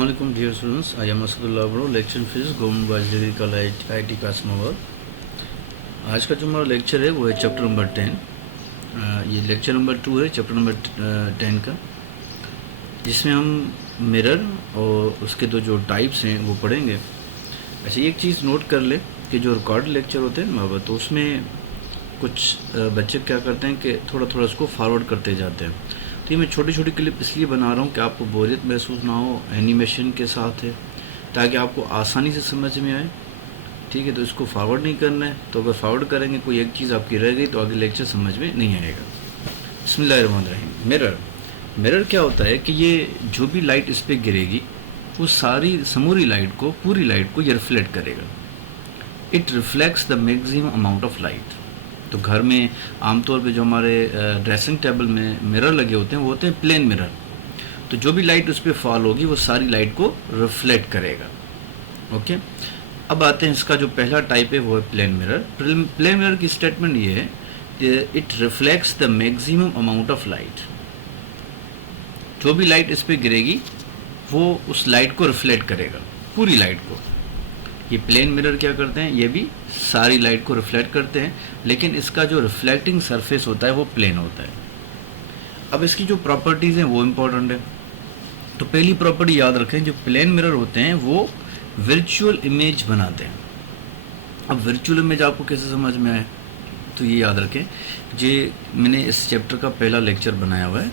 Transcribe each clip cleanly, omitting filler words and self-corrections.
Assalamualaikum dear students, I am Asdullah Bro, lecture in physics, government boys degree college IIT Qasimabad. आज का जो हमारा lecture है वो है चैप्टर नंबर 10। ये लेक्चर नंबर 2 है चैप्टर नंबर 10 का, जिसमें हम मिरर और उसके जो टाइप्स हैं वो पढ़ेंगे। अच्छा, एक चीज़ नोट कर ले कि जो रिकॉर्ड लेक्चर होते हैं ना, तो उसमें कुछ बच्चे क्या करते हैं कि थोड़ा थोड़ा उसको फॉरवर्ड करते जाते हैं। तो ये मैं छोटी छोटी क्लिप इसलिए बना रहा हूँ कि आपको बोरियत महसूस ना हो, एनिमेशन के साथ है ताकि आपको आसानी से समझ में आए। ठीक है, तो इसको फॉरवर्ड नहीं करना है, तो अगर फॉरवर्ड करेंगे कोई एक चीज़ आपकी रह गई तो आगे लेक्चर समझ में नहीं आएगा। बिस्मिल्लाहिर्रहमानिर्रहीम। मिरर क्या होता है कि ये जो भी लाइट इस पर गिरेगी वो सारी समूरी लाइट को, पूरी लाइट को ये रिफ्लेक्ट करेगा। It reflects the maximum amount of light. तो घर में आमतौर पे जो हमारे ड्रेसिंग टेबल में मिरर लगे होते हैं वो होते हैं प्लेन मिरर। तो जो भी लाइट उस पर फॉल होगी वो सारी लाइट को रिफ्लेक्ट करेगा। ओके, अब आते हैं इसका जो पहला टाइप है वो है प्लेन मिरर। प्लेन मिरर की स्टेटमेंट ये है कि it reflects the maximum amount of light. जो भी लाइट इस पर गिरेगी वो उस लाइट को रिफ्लेक्ट करेगा, पूरी लाइट को। ये प्लेन मिरर क्या करते हैं, ये भी सारी लाइट को रिफ्लेक्ट करते हैं, लेकिन इसका जो रिफ्लेक्टिंग सरफेस होता है वो प्लेन होता है। अब इसकी जो प्रॉपर्टीज़ हैं वो इम्पोर्टेंट है। तो पहली प्रॉपर्टी याद रखें, जो प्लेन मिरर होते हैं वो वर्चुअल इमेज बनाते हैं। अब वर्चुअल इमेज आपको कैसे समझ में आए, तो ये याद रखें, जे मैंने इस चैप्टर का पहला लेक्चर बनाया हुआ है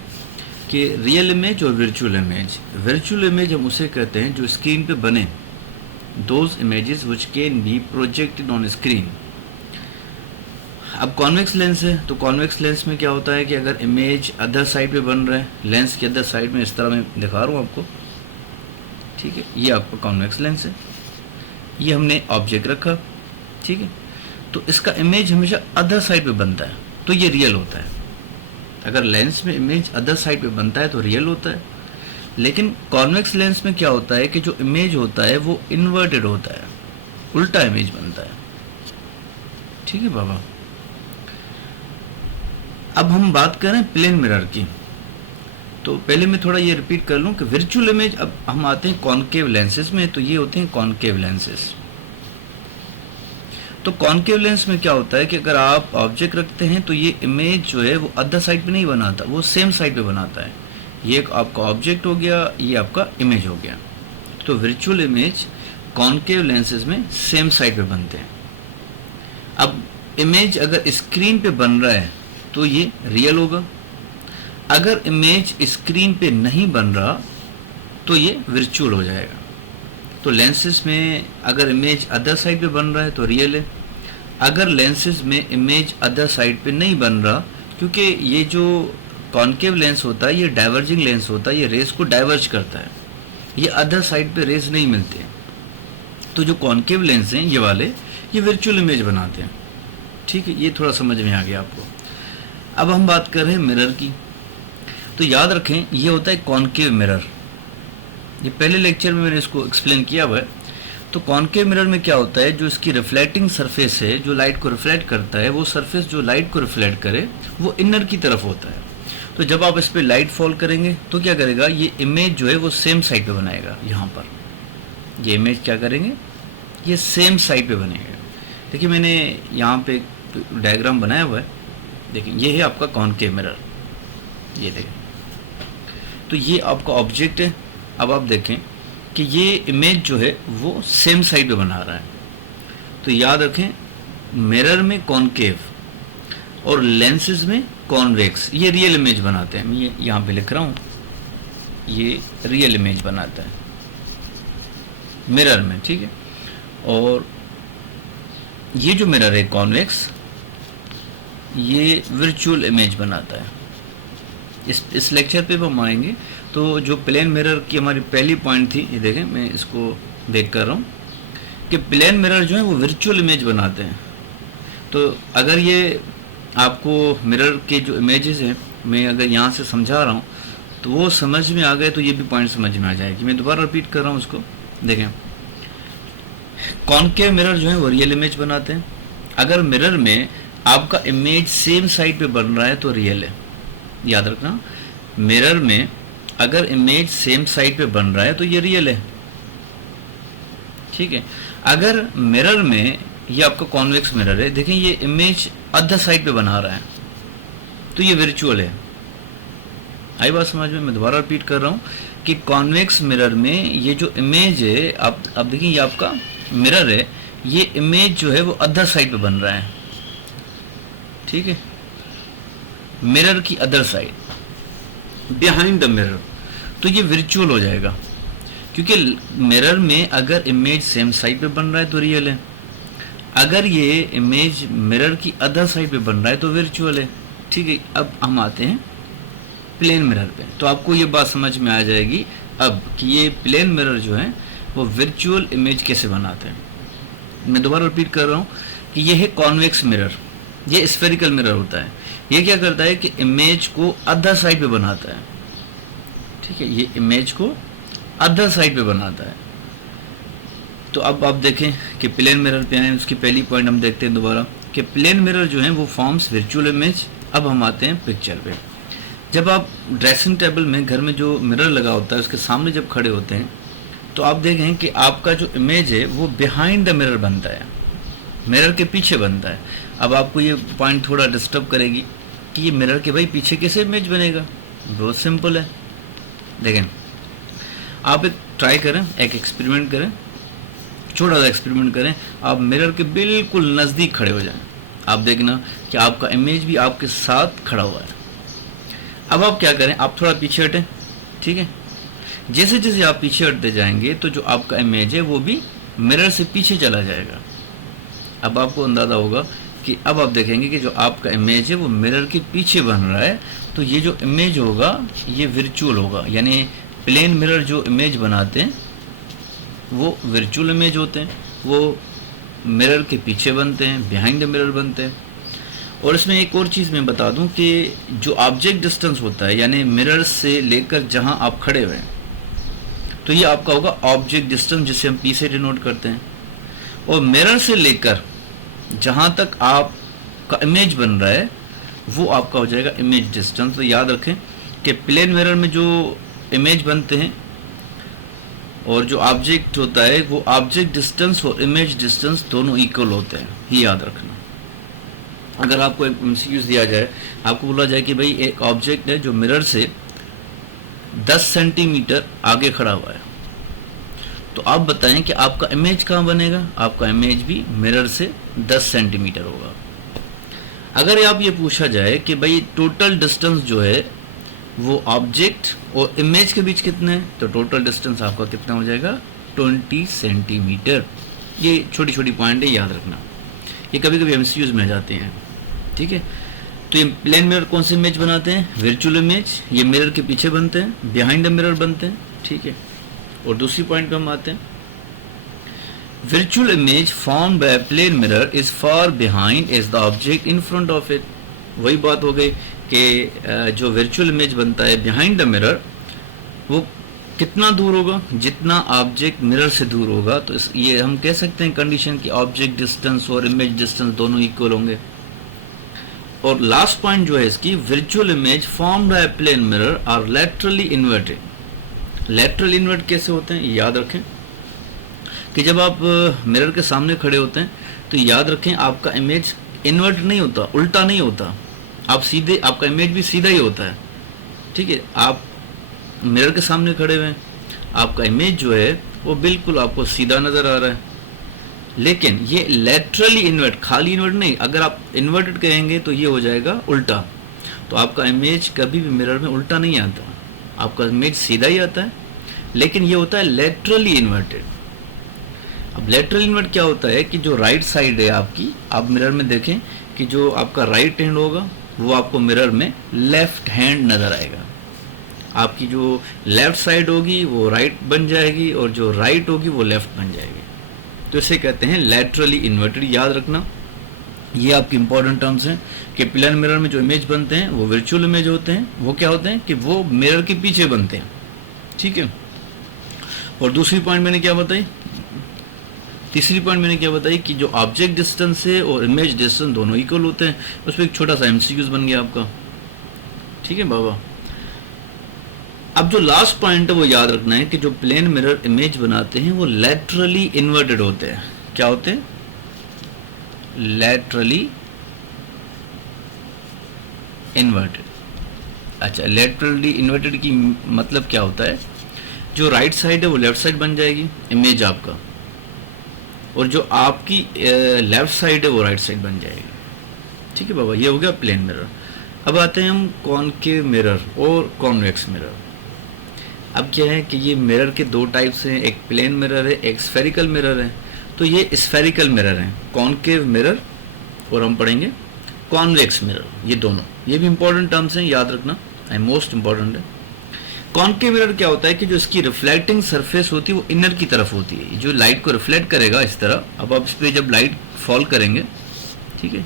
कि रियल इमेज और वर्चुअल इमेज। वर्चुअल इमेज हम उसे कहते हैं जो स्क्रीन पे बने, those images which can be projected on screen। अब कॉन्वेक्स लेंस है, तो कॉन्वेक्स लेंस में क्या होता है कि अगर इमेज अदर साइड पे बन रहा है, लेंस के अदर साइड में, इस तरह मैं दिखा रहा हूँ आपको, ठीक है, ये आपका कॉन्वेक्स लेंस है, ये हमने ऑब्जेक्ट रखा, ठीक है, तो इसका इमेज हमेशा अदर साइड पे बनता है, तो ये रियल होता है। अगर लेंस में इमेज अदर साइड पे बनता है तो रियल होता है। लेकिन कॉन्वेक्स लेंस में क्या होता है कि जो इमेज होता है वो इन्वर्टेड होता है, उल्टा इमेज बनता है। ठीक है बाबा। अब हम बात करें प्लेन मिरर की, तो पहले मैं थोड़ा ये रिपीट कर लूं कि वर्चुअल इमेज, अब हम आते हैं कॉनकेव लेंसेज में, तो ये होते हैं कॉनकेव लेंसेज। तो कॉनकेव लेंस में क्या होता है कि अगर आप ऑब्जेक्ट रखते हैं तो ये इमेज जो है वो अदर साइड पे नहीं बनाता, वो सेम साइड पे बनाता है। ये आपका ऑब्जेक्ट हो गया, ये आपका इमेज हो गया। तो वर्चुअल इमेज कॉनकेव लेंसेज में सेम साइड पे बनते हैं। अब इमेज अगर स्क्रीन पे बन रहा है तो ये रियल होगा, अगर इमेज स्क्रीन पे नहीं बन रहा तो ये वर्चुअल हो जाएगा। तो लेंसेज में अगर इमेज अदर साइड पे बन रहा है तो रियल है, अगर लेंसेज में इमेज अदर साइड पे नहीं बन रहा, क्योंकि ये जो कॉनकेव लेंस होता है ये डाइवर्जिंग लेंस होता है, ये रेस को डाइवर्ज करता है, ये अदर साइड पे रेस नहीं मिलते हैं। तो जो कॉनकेव लेंस हैं ये वाले, ये वर्चुअल इमेज बनाते हैं। ठीक है, ये थोड़ा समझ में आ गया आपको। अब हम बात कर रहे हैं मिरर की, तो याद रखें ये होता है कॉनकेव मिरर। ये पहले लेक्चर में मैंने इसको एक्सप्लेन किया हुआ है। तो कॉनकेव मिरर में क्या होता है, जो इसकी रिफ्लेक्टिंग सरफेस है, जो लाइट को रिफ्लेक्ट करता है, वो सरफेस जो लाइट को रिफ्लेक्ट करे वो इनर की तरफ होता है। तो जब आप इस पर लाइट फॉल करेंगे तो क्या करेगा, ये इमेज जो है वो सेम साइड पे बनाएगा। यहाँ पर ये इमेज क्या करेंगे, ये सेम साइड पे बनेगा। देखिए मैंने यहाँ पे एक डायग्राम बनाया हुआ है, देखिए ये है आपका कॉनकेव मिरर, ये देखें, तो ये आपका ऑब्जेक्ट है। अब आप देखें कि ये इमेज जो है वो सेम साइड पे बना रहा है। तो याद रखें, मिरर में कॉनकेव और लेंसेज में कॉन्वेक्स, ये रियल इमेज बनाते हैं। मैं ये यहाँ पे लिख रहा हूँ, ये रियल इमेज बनाता है मिरर में, ठीक है। और ये जो मिरर है कॉन्वेक्स, ये वर्चुअल इमेज बनाता है। इस लेक्चर पे हम आएंगे। तो जो प्लेन मिरर की हमारी पहली पॉइंट थी, ये देखें मैं इसको देख कर रहा हूँ कि प्लेन मिरर जो है वो वर्चुअल इमेज बनाते हैं। तो अगर ये आपको मिरर के जो इमेजेस हैं, मैं अगर यहाँ से समझा रहा हूँ तो वो समझ में आ गए तो ये भी पॉइंट समझ में आ जाएगी। मैं दोबारा रिपीट कर रहा हूँ उसको, देखें कॉनकेव मिरर जो है वो रियल इमेज बनाते हैं। अगर मिरर में आपका इमेज सेम साइड पे बन रहा है तो रियल है। याद रखना, मिरर में अगर इमेज सेम साइड पे बन रहा है तो ये रियल है, ठीक है। अगर मिरर में, ये आपका कॉन्वेक्स मिरर है, देखें ये इमेज अदर साइड पे बना रहा है तो ये वर्चुअल है। आई बात समझ में? मैं दोबारा रिपीट कर रहा हूँ कि कॉन्वेक्स मिरर में ये जो इमेज है, अब देखिए ये आपका मिरर है, ये इमेज जो है वो अदर साइड पे बन रहा है, ठीक है, मिरर की other side, behind the mirror, तो ये वर्चुअल हो जाएगा। क्योंकि मिरर में अगर इमेज सेम साइड पे बन रहा है तो रियल है, अगर ये इमेज मिरर की अदर साइड पे बन रहा है तो वर्चुअल है, ठीक है। अब हम आते हैं प्लेन मिरर पे, तो आपको ये बात समझ में आ जाएगी अब कि ये प्लेन मिरर जो है वो वर्चुअल इमेज कैसे बनाते हैं। मैं दोबारा रिपीट कर रहा हूँ कि ये है कॉन्वेक्स मिरर, ये स्फेरिकल मिरर होता है। ये क्या करता है कि इमेज को अदर साइड पे बनाता है, ठीक है, ये इमेज को अदर साइड पे बनाता है। तो अब आप देखें कि प्लेन मिरर पे आए, उसकी पहली पॉइंट हम देखते हैं दोबारा कि प्लेन मिरर जो है वो फॉर्म्स वर्चुअल इमेज। अब हम आते हैं पिक्चर पे। जब आप ड्रेसिंग टेबल में घर में जो मिरर लगा होता है उसके सामने जब खड़े होते हैं तो आप देखें कि आपका जो इमेज है वो बिहाइंड द मिरर बनता है, मिरर के पीछे बनता है। अब आपको ये पॉइंट थोड़ा डिस्टर्ब करेगी कि ये मिरर के भाई पीछे कैसे इमेज बनेगा। बहुत सिंपल है, देखें आप एक ट्राई करें, एक एक्सपेरिमेंट करें, छोटा सा एक्सपेरिमेंट करें। आप मिरर के बिल्कुल नज़दीक खड़े हो जाएं, आप देखना कि आपका इमेज भी आपके साथ खड़ा हुआ है। अब आप क्या करें, आप थोड़ा पीछे हटें, ठीक है। जैसे जैसे आप पीछे हटते जाएंगे तो जो आपका इमेज है वो भी मिरर से पीछे चला जाएगा। अब आपको अंदाज़ा होगा कि अब आप देखेंगे कि जो आपका इमेज है वो मिरर के पीछे बन रहा है, तो ये जो इमेज होगा ये वर्चुअल होगा। यानी प्लेन मिरर जो इमेज बनाते हैं वो वर्चुअल इमेज होते हैं, वो मिरर के पीछे बनते हैं, बिहाइंड द मिरर बनते हैं। और इसमें एक और चीज़ मैं बता दूं कि जो ऑब्जेक्ट डिस्टेंस होता है, यानी मिरर से लेकर जहां आप खड़े हुए हैं, तो ये आपका होगा ऑब्जेक्ट डिस्टेंस, जिसे हम पी से डिनोट करते हैं। और मिरर से लेकर जहां तक आपका इमेज बन रहा है वो आपका हो जाएगा इमेज डिस्टेंस। तो याद रखें कि प्लेन मिरर में जो इमेज बनते हैं और जो ऑब्जेक्ट होता है वो ऑब्जेक्ट डिस्टेंस और इमेज डिस्टेंस दोनों इक्वल होते हैं, ये याद रखना। अगर आपको एक एमसीक्यूज दिया जाए, आपको बोला जाए कि भाई एक ऑब्जेक्ट है जो मिरर से 10 सेंटीमीटर आगे खड़ा हुआ है, तो आप बताएं कि आपका इमेज कहाँ बनेगा। आपका इमेज भी मिरर से 10 सेंटीमीटर होगा। अगर आप ये पूछा जाए कि भाई टोटल डिस्टेंस जो है वो ऑब्जेक्ट और इमेज के बीच कितने हैं, तो टोटल डिस्टेंस आपका कितना हो जाएगा, 20 सेंटीमीटर। ये छोटी छोटी पॉइंट है, याद रखना, ये कभी कभी एमसीक्यूज में आ जाते हैं, ठीक है। तो ये प्लेन मिरर कौन से इमेज बनाते हैं, वर्चुअल इमेज, ये मिरर के पीछे बनते हैं, बिहाइंड द मिरर बनते हैं, ठीक है। और दूसरी पॉइंट पे हम आते हैं, virtual image formed by plane mirror is far behind is the object in front of it. वही बात हो गई कि जो वर्चुअल इमेज बनता है बिहाइंड द मिरर वो कितना दूर होगा, जितना ऑब्जेक्ट मिरर से दूर होगा। तो ये हम कह सकते हैं कंडीशन कि ऑब्जेक्ट डिस्टेंस और इमेज डिस्टेंस दोनों इक्वल होंगे। और लास्ट पॉइंट जो है इसकी, virtual image formed by plane mirror are laterally inverted. Lateral invert कैसे होते हैं, याद रखें कि जब आप मिरर के सामने खड़े होते हैं तो याद रखें आपका इमेज इन्वर्ट नहीं होता, उल्टा नहीं होता, आप सीधे, आपका इमेज भी सीधा ही होता है, ठीक है। आप मिरर के सामने खड़े हुए हैं, आपका इमेज जो है वो बिल्कुल आपको सीधा नज़र आ रहा है। लेकिन ये लैटरली इन्वर्ट, खाली इन्वर्ट नहीं, अगर आप इन्वर्टेड कहेंगे तो ये हो जाएगा उल्टा। तो आपका इमेज कभी भी मिरर में उल्टा नहीं आता, आपका इमेज सीधा ही आता है, लेकिन ये होता है लैटरली इन्वर्टेड। अब लैटरल इन्वर्ट क्या होता है कि जो राइट साइड है आपकी, आप मिरर में देखें कि जो आपका राइट हैंड होगा वो आपको मिरर में लेफ्ट हैंड नज़र आएगा। आपकी जो लेफ्ट साइड होगी वो राइट बन जाएगी और जो राइट होगी वो लेफ्ट बन जाएगी। तो इसे कहते हैं लैटरली इन्वर्टेड। याद रखना, ये आपके इंपॉर्टेंट टर्म्स हैं कि प्लेन मिरर में जो इमेज बनते हैं वो वर्चुअल इमेज होते हैं। वो क्या होते हैं कि वो मिरर के पीछे बनते हैं, ठीक है। और दूसरी पॉइंट मैंने क्या बताई, तीसरी पॉइंट मैंने क्या बताई कि जो ऑब्जेक्ट डिस्टेंस है और इमेज डिस्टेंस दोनों इक्वल होते हैं। उस पर एक छोटा सा एमसीक्यूज बन गया आपका, ठीक है बाबा। अब जो लास्ट पॉइंट है वो याद रखना है कि जो प्लेन मिरर इमेज बनाते हैं वो लैटरली इन्वर्टेड होते हैं। क्या होते हैं? Laterally inverted. अच्छा, लेटरली इन्वर्टेड की मतलब क्या होता है? जो राइट साइड है वो लेफ्ट साइड बन जाएगी इमेज आपका, और जो आपकी लेफ्ट साइड है वो राइट साइड बन जाएगी। ठीक है बाबा, ये हो गया प्लेन मिरर। अब आते हैं हम कॉनकेव मिरर और कॉन्वेक्स मिरर। अब क्या है कि ये मिरर के दो टाइप्स हैं, एक प्लेन मिरर है, एक स्फेरिकल मिरर है। तो ये स्फेरिकल मिरर है, कॉनकेव मिरर, और हम पढ़ेंगे कॉन्वेक्स मिरर। ये दोनों, ये भी इंपॉर्टेंट टर्म्स हैं, याद रखना, मोस्ट इंपॉर्टेंट है। कॉनकेव मिरर क्या होता है कि जो इसकी रिफ्लेक्टिंग सरफेस होती है वो इनर की तरफ होती है, जो लाइट को रिफ्लेक्ट करेगा इस तरह। अब आप इस पर जब लाइट फॉल करेंगे, ठीक है,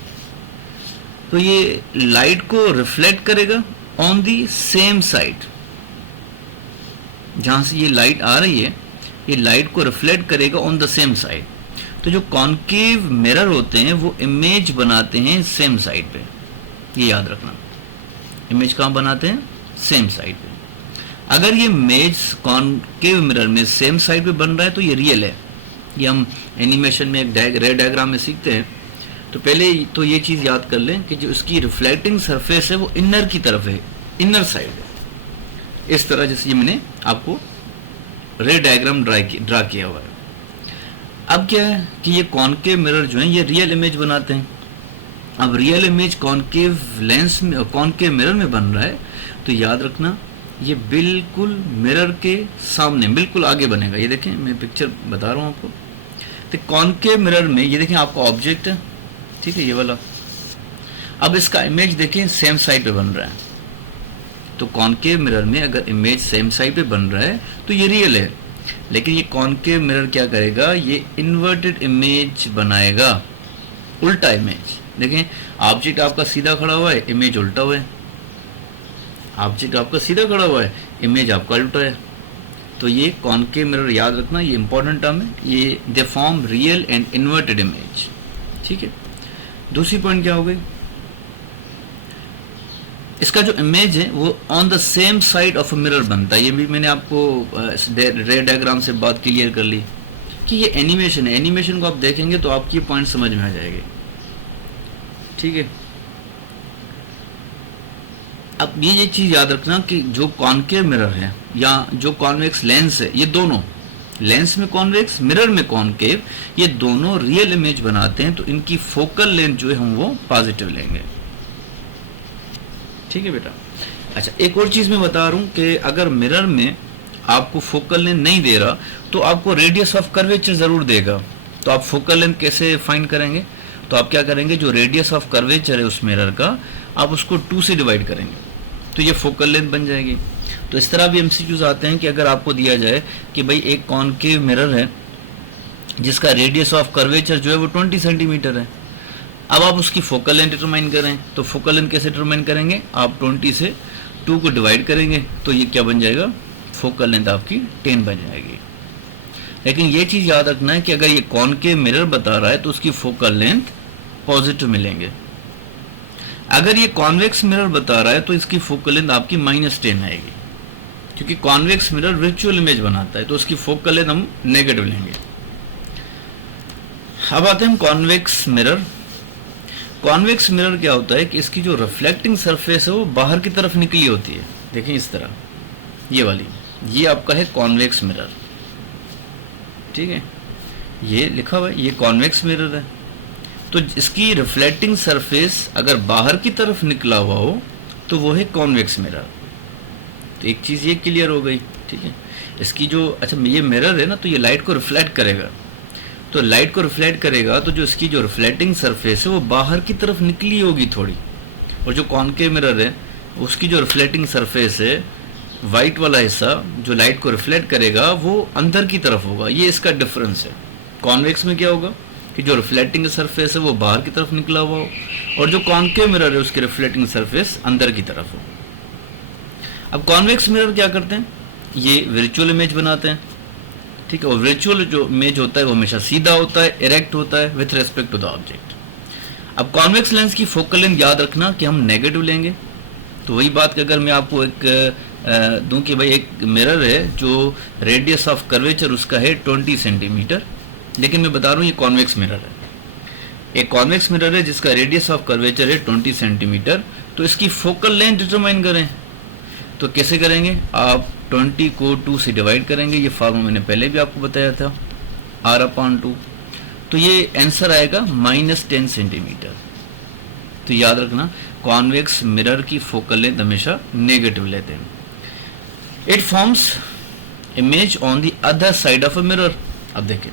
तो ये लाइट को रिफ्लेक्ट करेगा ऑन दी सेम साइड। जहां से ये लाइट आ रही है, ये लाइट को रिफ्लेक्ट करेगा ऑन द सेम साइड। तो जो कॉनकेव मिरर होते हैं वो इमेज बनाते हैं सेम साइड पे, ये याद रखना। इमेज कहाँ बनाते हैं? सेम साइड पे। अगर ये इमेज कॉनकेव मिरर में सेम साइड पे बन रहा है तो ये रियल है। ये हम एनिमेशन में एक रे डायग्राम में सीखते हैं। तो पहले तो ये चीज़ याद कर लें कि जो उसकी रिफ्लेक्टिंग सरफेस है वो इनर की तरफ है, इनर साइड है, इस तरह जैसे ये मैंने आपको रे डायग्राम ड्रा किया हुआ है। अब क्या है कि ये कॉनकेव मिरर जो है ये रियल इमेज बनाते हैं। अब रियल इमेज कॉनकेव लेंस में, कॉनकेव मिरर में बन रहा है, तो याद रखना ये बिल्कुल मिरर के सामने, बिल्कुल आगे बनेगा। ये देखें, मैं पिक्चर बता रहा हूँ आपको। तो कॉनकेव मिरर में ये देखें आपका ऑब्जेक्ट है, ठीक है, ये वाला। अब इसका इमेज देखें सेम साइड पे बन रहा है। तो कॉनकेव मिरर में अगर इमेज सेम साइड पे बन रहा है तो ये रियल है। लेकिन ये कॉनकेव मिरर क्या करेगा? ये इन्वर्टेड इमेज बनाएगा, उल्टा इमेज। देखें, ऑब्जेक्ट आपका सीधा खड़ा हुआ है, इमेज उल्टा हुआ है। ऑब्जेक्ट आपका सीधा खड़ा हुआ है, इमेज आपका उल्टा है। तो ये कॉनकेव मिरर याद रखना, ये इंपॉर्टेंट टर्म है। ये they form real and inverted image. ठीक है, दूसरी पॉइंट क्या हो गई? इसका जो इमेज है वो on the same side of a mirror बनता है। ये भी मैंने आपको रे डायग्राम से बात क्लियर कर ली कि ये एनिमेशन है। एनिमेशन को आप देखेंगे तो आपकी पॉइंट समझ में आ जाएगी। ठीक है, अब ये चीज़ याद रखना कि जो कॉनकेव मिरर है या जो कॉन्वेक्स लेंस है, ये दोनों, लेंस में कॉन्वेक्स, मिरर में कॉनकेव, ये दोनों रियल इमेज बनाते हैं। तो इनकी फोकल लेंथ जो है हम वो पॉजिटिव लेंगे। ठीक है बेटा। अच्छा, एक और चीज़ मैं बता रहा हूँ कि अगर मिरर में आपको फोकल लेंथ नहीं दे रहा तो आपको रेडियस ऑफ कर्वेचर ज़रूर देगा। तो आप फोकल लेंथ कैसे फाइंड करेंगे? तो आप क्या करेंगे, जो रेडियस ऑफ कर्वेचर है उस मिरर का, आप उसको 2 से डिवाइड करेंगे, तो ये फोकल लेंथ बन जाएगी। तो इस तरह भी एमसीक्यूज आते हैं कि अगर आपको दिया जाए कि भाई एक कॉनकेव मिरर है जिसका रेडियस ऑफ कर्वेचर जो है वो 20 सेंटीमीटर है, अब आप उसकी फोकल लेंथ डिटरमाइन करें, तो फोकल लेंथ कैसे डिटरमाइन करेंगे? आप 20 से 2 को डिवाइड करेंगे, तो ये क्या बन जाएगा? फोकल लेंथ आपकी 10 बन जाएगी। लेकिन ये चीज़ याद रखना है कि अगर ये कॉनकेव मिरर बता रहा है तो उसकी फोकल लेंथ पॉजिटिव मिलेंगे। अगर ये कॉन्वेक्स मिरर बता रहा है तो इसकी फोकल लेंथ आपकी -10 आएगी, क्योंकि कॉन्वेक्स मिरर वर्चुअल इमेज बनाता है, तो उसकी फोकल लेंथ हम नेगेटिव लेंगे। अब आते हैं हम कॉन्वेक्स मिरर। कॉन्वेक्स मिरर क्या होता है कि इसकी जो रिफ्लेक्टिंग सरफेस है वो बाहर की तरफ निकली होती है। देखें इस तरह, ये वाली, ये आपका है कॉन्वेक्स मिरर। ठीक है, ये लिखा हुआ है, ये कॉन्वेक्स मिरर है। तो इसकी रिफ्लेक्टिंग सरफेस अगर बाहर की तरफ निकला हुआ हो तो वो है कॉन्वेक्स मिरर। तो एक चीज़ ये क्लियर हो गई। ठीक है, इसकी जो, अच्छा ये मिरर है ना, तो ये लाइट को रिफ्लेक्ट करेगा। तो लाइट को रिफ्लेक्ट करेगा तो जो इसकी जो रिफ्लेक्टिंग सरफेस है वो बाहर की तरफ निकली होगी थोड़ी, और जो कॉनकेव मिरर है उसकी जो रिफ्लेक्टिंग सरफेस है, वाइट वाला हिस्सा जो लाइट को रिफ्लेक्ट करेगा वो अंदर की तरफ होगा। ये इसका डिफरेंस है। कॉन्वेक्स में क्या होगा कि जो रिफ्लेक्टिंग सरफेस है वो बाहर की तरफ निकला हुआ हो, और जो कॉनकेव मिरर है उसकी रिफ्लेक्टिंग सरफेस अंदर की तरफ हो। अब कॉन्वेक्स मिरर क्या करते हैं? ये वर्चुअल इमेज बनाते हैं। ठीक है, और वर्चुअल जो इमेज होता है वो हमेशा सीधा होता है, इरेक्ट होता है with respect to the object. अब कॉन्वेक्स लेंस की फोकल लेंथ याद रखना कि हम नेगेटिव लेंगे। तो वही बात कि अगर मैं आपको एक दूं कि भाई एक मिरर है जो रेडियस ऑफ कर्वेचर उसका है 20 सेंटीमीटर, लेकिन मैं बता रहा हूँ ये कॉन्वेक्स मिरर है। एक कॉन्वेक्स मिरर है जिसका रेडियस ऑफ कर्वेचर है 20 सेंटीमीटर, तो इसकी फोकल लेंथ डिटरमाइन करें तो कैसे करेंगे? आप 20 को 2 से डिवाइड करेंगे, ये फार्मूला मैंने पहले भी आपको बताया था, r/2, तो ये आंसर आएगा -10 सेंटीमीटर। तो याद रखना कॉन्वेक्स मिरर की फोकल लेंथ हमेशा नेगेटिव लेते हैं। It forms image on the other side of a mirror. अब देखें,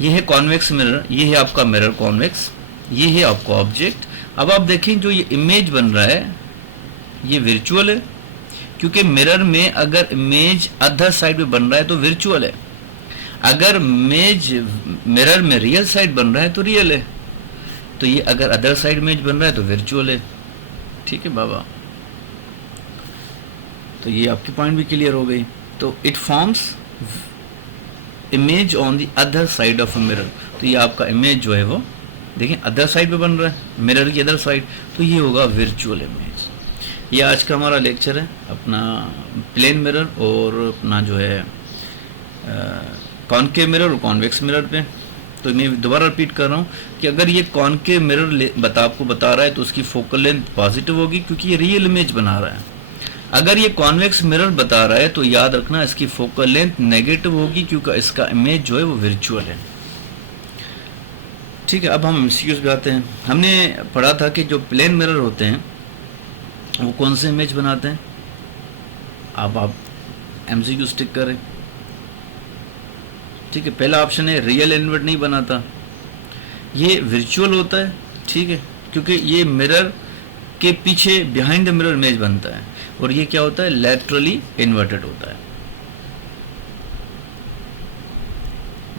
ये है कॉन्वेक्स मिरर, ये है आपका मिरर कॉन्वेक्स, ये है आपका ऑब्जेक्ट। अब आप देखें जो ये इमेज बन रहा है ये वर्चुअल है, क्योंकि मिरर में अगर इमेज अदर साइड में बन रहा है तो वर्चुअल है, अगर इमेज मिरर में रियल साइड बन रहा है तो रियल है। तो ये अगर अदर साइड इमेज बन रहा है तो वर्चुअल है। ठीक है बाबा, तो ये आपकी पॉइंट भी क्लियर हो गई। तो it forms image on the other side of a mirror, तो ये आपका इमेज जो है वो देखें अदर साइड पे बन रहा है, मिरर की अदर साइड, तो ये होगा वर्चुअल इमेज। ये आज का हमारा लेक्चर है अपना प्लेन मिरर और अपना जो है कॉनकेव मिरर और कॉन्वेक्स मिरर पे। तो मैं दोबारा रिपीट कर रहा हूँ कि अगर ये कॉनकेव मिरर आपको बता रहा है तो उसकी फोकल लेंथ पॉजिटिव होगी क्योंकि ये रियल इमेज बना रहा है। अगर ये कॉन्वेक्स मिरर बता रहा है तो याद रखना इसकी फोकल लेंथ नेगेटिव होगी क्योंकि इसका इमेज जो है वो वर्चुअल है। ठीक है, अब हम एमसीक्यूज पे आते हैं। हमने पढ़ा था कि जो प्लेन मिरर होते हैं वो कौन से इमेज बनाते हैं। अब आप एमसीक्यू टिक करें। ठीक है, पहला ऑप्शन है रियल इन्वर्ट नहीं बनाता, ये वर्चुअल होता है। ठीक है, क्योंकि ये मिरर के पीछे बिहाइंड द मिरर इमेज बनता है, और ये क्या होता है लैटरली इन्वर्टेड होता है।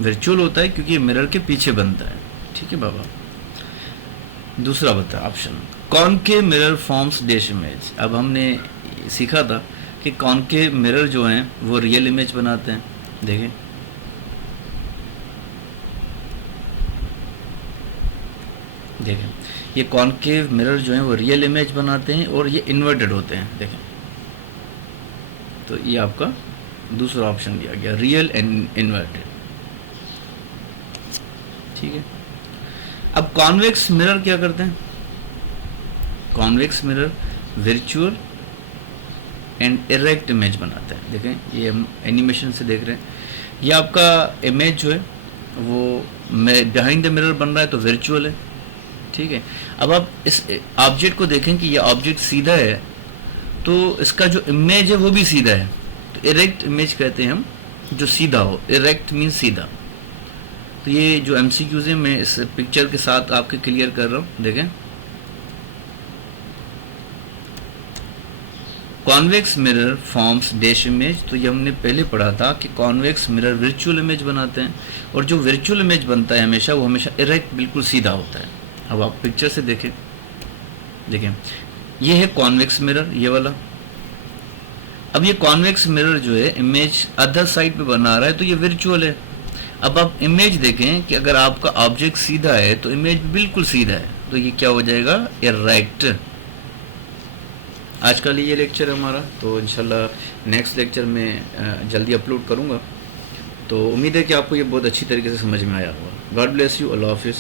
वर्चुअल होता है क्योंकि ये मिरर के पीछे बनता है। ठीक है बाबा, दूसरा बता option concave mirror forms dash image. अब हमने सीखा था कि कॉनकेव मिरर जो हैं वो रियल इमेज बनाते हैं। देखें, देखें ये कॉनकेव मिरर जो हैं वो रियल इमेज बनाते हैं और ये इन्वर्टेड होते हैं। देखें, तो ये आपका दूसरा ऑप्शन दिया गया, रियल एंड इन्वर्टेड। ठीक है, अब कॉन्वेक्स मिरर क्या करते हैं? Convex mirror virtual and erect image बनाते हैं। देखें, ये हम एनिमेशन से देख रहे हैं, ये आपका इमेज जो है वो बिहाइंड द मिरर बन रहा है तो वर्चुअल है। ठीक है, अब आप इस ऑब्जेक्ट को देखें कि ये ऑब्जेक्ट सीधा है तो इसका जो इमेज है वो भी सीधा है, तो इरेक्ट इमेज कहते हैं हम, जो सीधा हो। इरेक्ट मीन सीधा। तो ये जो एमसीक्यूज है मैं इस पिक्चर के साथ आपके क्लियर कर रहा हूँ। देखें, convex mirror forms dash image, तो ये हमने पहले पढ़ा था कि कॉन्वेक्स मिरर वर्चुअल इमेज बनाते हैं, और जो वर्चुअल इमेज बनता है हमेशा वो हमेशा इरेक्ट बिल्कुल सीधा होता है। अब आप पिक्चर से देखें, देखें ये है कॉन्वेक्स मिरर, ये वाला। अब ये कॉन्वेक्स मिरर जो है इमेज अदर साइड पे बना रहा है तो ये वर्चुअल है। अब आप इमेज देखें कि अगर आपका ऑब्जेक्ट सीधा है तो इमेज बिल्कुल सीधा है, तो ये क्या हो जाएगा इरेक्ट। आज का लिए ये लेक्चर है हमारा, तो इंशाल्लाह नेक्स्ट लेक्चर में जल्दी अपलोड करूँगा। तो उम्मीद है कि आपको ये बहुत अच्छी तरीके से समझ में आया होगा। गॉड ब्लेस यू, अल्लाह हाफिज़।